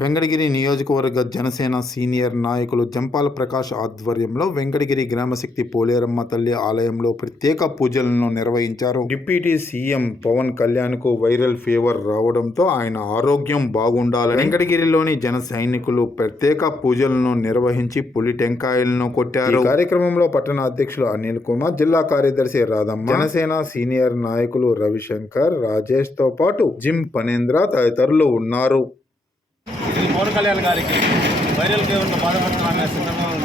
Venkatagiri నియోజకవర్గ Janasena senior నాయకులు జంపాల ప్రకాష్ ఆధ్వర్యంలో వెంకటగిరి గ్రామశక్తి పోలేరమ్మ తల్లి ఆలయంలో ప్రత్యేక పూజలను నిర్వహించారు. డిప్యూటీ సీఎం పవన్ కళ్యాణ్కు వైరల్ ఫీవర్ రావడంతో ఆయన ఆరోగ్యం బాగుండాలని వెంకటగిరిలోని జన సైనికులు ప్రత్యేక పూజలను నిర్వహించి పులి టెంకాయలను కొట్టారు. కార్యక్రమంలో పట్టణ అధ్యక్షులు అనిల్ కుమార్ జిల్లా కార్యదర్శి రాధమ్మ జనసేన సీనియర్ నాయకులు రవిశంకర్ రాజేష్తో పాటు జిమ్ పనేంద్ర తదితరులు ఉన్నారు. శ్రీ పవన్ కళ్యాణ్ గారికి వైరల్ ఫీవర్తో బాధపడుతున్న సందర్భం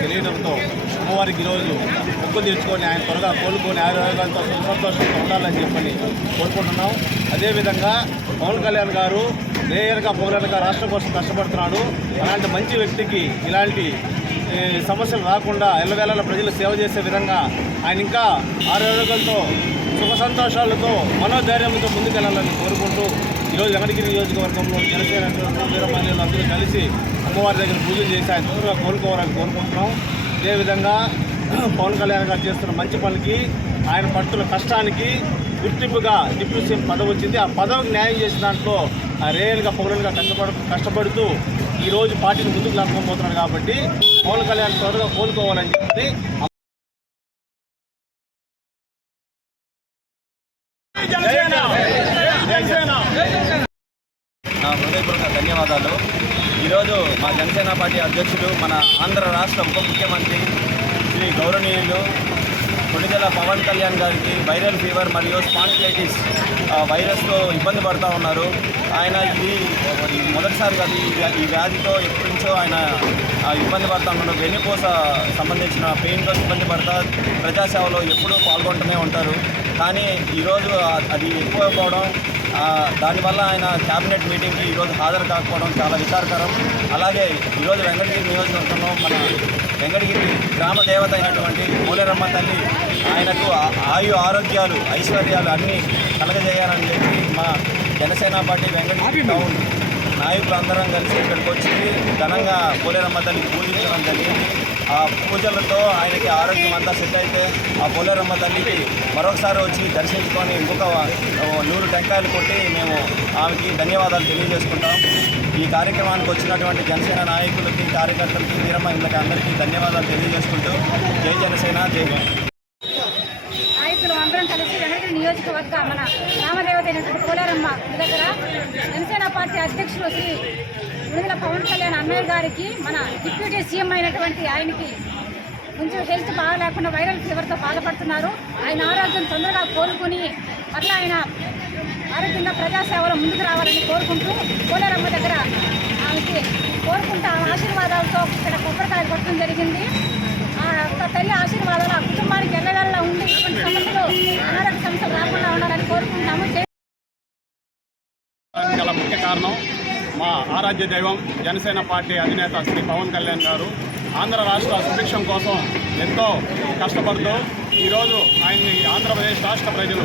తెలియడంతో అమ్మవారికి ఈరోజు మొక్కులు తెచ్చుకొని ఆయన త్వరగా కోలుకొని ఆరోగ్యంతో సంతోషంతో ఉండాలని చెప్పని కోరుకుంటున్నాం. అదేవిధంగా పవన్ కళ్యాణ్ గారు మేయర్గా పౌరులుగా రాష్ట్రం కోసం కష్టపడుతున్నాడు. అలాంటి మంచి వ్యక్తికి ఇలాంటి సమస్యలు రాకుండా ఎల్లవేళ ప్రజలు సేవ చేసే విధంగా ఆయన ఇంకా ఆరోగ్యంతో సుఖ సంతోషాలతో మనోధైర్యంతో ముందుకెళ్ళాలని కోరుకుంటూ ఈరోజు వెంకటగిరి నియోజకవర్గంలో జనసేన వీరమహిళలు అందరూ కలిసి అమ్మవారి దగ్గర పూజలు చేసి ఆయన తొందరగా కోలుకోవాలని కోరుకుంటున్నాం. అదేవిధంగా పవన్ కళ్యాణ్ గారు చేస్తున్న మంచి పనికి ఆయన పడుతున్న కష్టానికి గుర్తింపుగా డిప్యూటీ సీఎం పదవి వచ్చింది. ఆ పదవికి న్యాయం చేసిన దాంట్లో ఆ రేయల్గా పౌరులుగా కష్టపడు కష్టపడుతూ ఈరోజు పార్టీని ముందుకు లాక్కోబోతున్నాడు కాబట్టి పవన్ కళ్యాణ్ త్వరగా కోలుకోవాలని చెప్పి నా హృదయపూర్వక ధన్యవాదాలు. ఈరోజు మా జనసేన పార్టీ అధ్యక్షుడు మన ఆంధ్ర రాష్ట్ర ఉప ముఖ్యమంత్రి శ్రీ గౌరవనీయులు కొడిదెల పవన్ కళ్యాణ్ గారికి వైరల్ ఫీవర్ మరియు స్పాండిలైటిస్ వైరస్తో ఇబ్బంది పడుతూ ఉన్నారు. ఆయన ఇది మొదటిసారి కాదు ఈ వ్యాధితో ఎప్పటి నుంచో ఆయన ఇబ్బంది పడుతూ ఉన్నారు వెన్నుపూస సంబంధించిన పెయిన్తో ఇబ్బంది పడతా ప్రజాసేవలో ఎప్పుడూ పాల్గొంటూనే ఉంటారు. కానీ ఈరోజు అది ఎక్కువ పోవడం దానివల్ల ఆయన క్యాబినెట్ మీటింగ్కి ఈరోజు హాజరు కాకపోవడం చాలా విచారకరం. అలాగే ఈరోజు వెంకటగిరి నియోజకవర్గంలో మన వెంకటగిరి గ్రామ దేవత అయినటువంటి మూలరమ్మ తల్లి ఆయనకు ఆయు ఆరోగ్యాలు ఐశ్వర్యాలు అన్నీ కలగజేయాలని చెప్పి మా జనసేన పార్టీ వెంకటగిరి టౌన్ నాయకులందరం కలిసి ఇక్కడికి వచ్చి ఘనంగా పోలేరమ్మ తల్లికి పూజించడం జరిగింది. ఆ పూజలతో ఆయనకి ఆరోగ్యం అంతా సెట్ అయితే ఆ పోలేరమ్మ తల్లికి మరొకసారి వచ్చి దర్శించుకొని ఇంకొక నూరు టెంకాయలు కొట్టి మేము ఆమెకి ధన్యవాదాలు తెలియజేసుకుంటాం. ఈ కార్యక్రమానికి వచ్చినటువంటి జనసేన నాయకులకి కార్యకర్తలకి వీరమహిళలకి అందరికీ ధన్యవాదాలు తెలియజేసుకుంటూ జై జనసేన జై నాయకులు అందరం కలిసి నియోజకవర్గ మన రామదేవత అయినటువంటి పోలేరమ్మ దగ్గర జనసేన పార్టీ అధ్యక్షులు శ్రీ విడుదల పవన్ కళ్యాణ్ అన్నయ్య గారికి మన డిప్యూటీ సీఎం అయినటువంటి ఆయనకి కొంచెం హెల్త్ బాగాలేకుండా వైరల్ ఫీవర్తో బాధపడుతున్నారు. ఆయన ఆరోగ్యం తొందరగా కోలుకుని మరలా ఆయన ఆరోగ్యంగా ప్రజాసేవలో ముందుకు రావాలని కోరుకుంటూ పోలేరమ్మ దగ్గర ఆమెకి కోరుకుంటూ ఆమె ఆశీర్వాదాలతో ఇక్కడ కొబ్బరికాయ కొట్టడం జరిగింది. ఆ యొక్క తల్లి ఆశీర్వాదాలు ఆ కుటుంబానికి ఎల్లవెల్లా ఉండి ఇటువంటి సమస్యలు అనారోగ్య సమస్యలు రాకుండా ఉండాలని కోరుకుంటున్నాము. గల ముఖ్య కారణం. మా ఆరాధ్య దైవం జనసేన పార్టీ అధినేత శ్రీ పవన్ కళ్యాణ్ గారు ఆంధ్ర రాష్ట్ర సుభిక్షం కోసం ఎంతో కష్టపడుతూ ఈరోజు ఆయన్ని ఆంధ్రప్రదేశ్ రాష్ట్ర ప్రజలు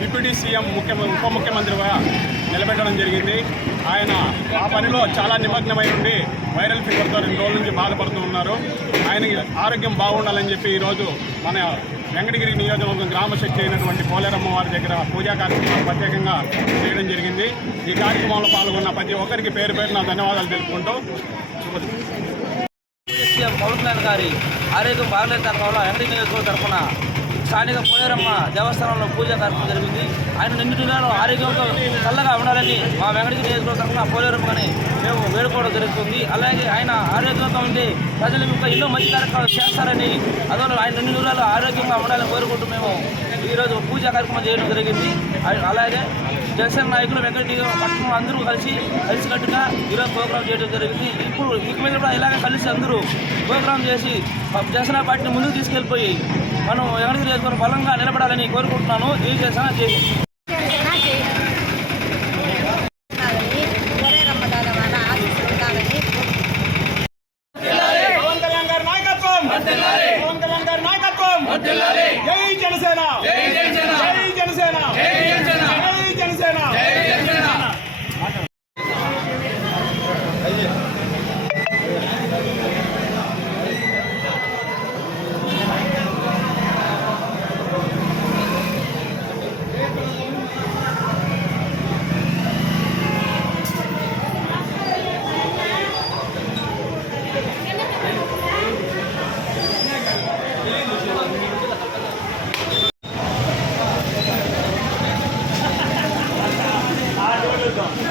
డిప్యూటీ సీఎం ముఖ్యమంత్రి ఉప ముఖ్యమంత్రిగా నిలబెట్టడం జరిగింది. ఆయన ఆ పనిలో చాలా నిమగ్నమై ఉండి వైరల్ ఫీవర్తో రెండు రోజుల నుంచి బాధపడుతూ ఉన్నారు. ఆయనకి ఆరోగ్యం బాగుండాలని చెప్పి ఈరోజు మన వెంకటగిరి నియోజకవర్గం గ్రామ శక్తి అయినటువంటి పోలేరమ్మ వారి దగ్గర పూజా కార్యక్రమాలు ప్రత్యేకంగా చేయడం జరిగింది. ఈ కార్యక్రమంలో పాల్గొన్న ప్రతి ఒక్కరికి పేరు పేరున ధన్యవాదాలు తెలుపుకుంటూ సీఎం పవన్ కళ్యాణ్ గారి ఆరోగ్యం బాగలేదు తరఫున వెంకట నియోజకవర్గం తరఫున స్థానిక పోలేరమ్మ దేవస్థానంలో పూజా కార్యక్రమం జరిగింది. ఆయన నిన్నటి ఆరోగ్యంతో చల్లగా ఉండాలని మా వెంకటగిరి నియోజకవర్గం తరఫున పోలేరమ్మని మేము వేడుకోవడం జరుగుతుంది. అలాగే ఆయన ఆరోగ్యంగా ఉండి ప్రజలు ఇంకా ఎన్నో మంచి కార్యక్రమాలు చేస్తారని అందువల్ల ఆయన రెండు రోజులు ఆరోగ్యంగా ఉండాలని కోరుకుంటూ మేము ఈరోజు పూజా కార్యక్రమం చేయడం జరిగింది. అలాగే జనసేన నాయకులు వెంకటగిరి పట్టణం అందరూ కలిసి కలిసికట్టుగా ఈరోజు ప్రోగ్రాం చేయడం జరిగింది. ఇప్పుడు ఇక మీద కూడా ఇలాగే కలిసి అందరూ ప్రోగ్రాం చేసి జనసేన పార్టీని ముందుకు తీసుకెళ్ళిపోయి మనం ఎవరికి బలంగా నిలబడాలని కోరుకుంటున్నాను. జై జనసేన జై నాయకత్వం పవన్ కళ్యాణ్ గారి నాయకత్వం. జై జనసేన. జై జనసేన. జై జనసేన. జై జనసేన. Come on.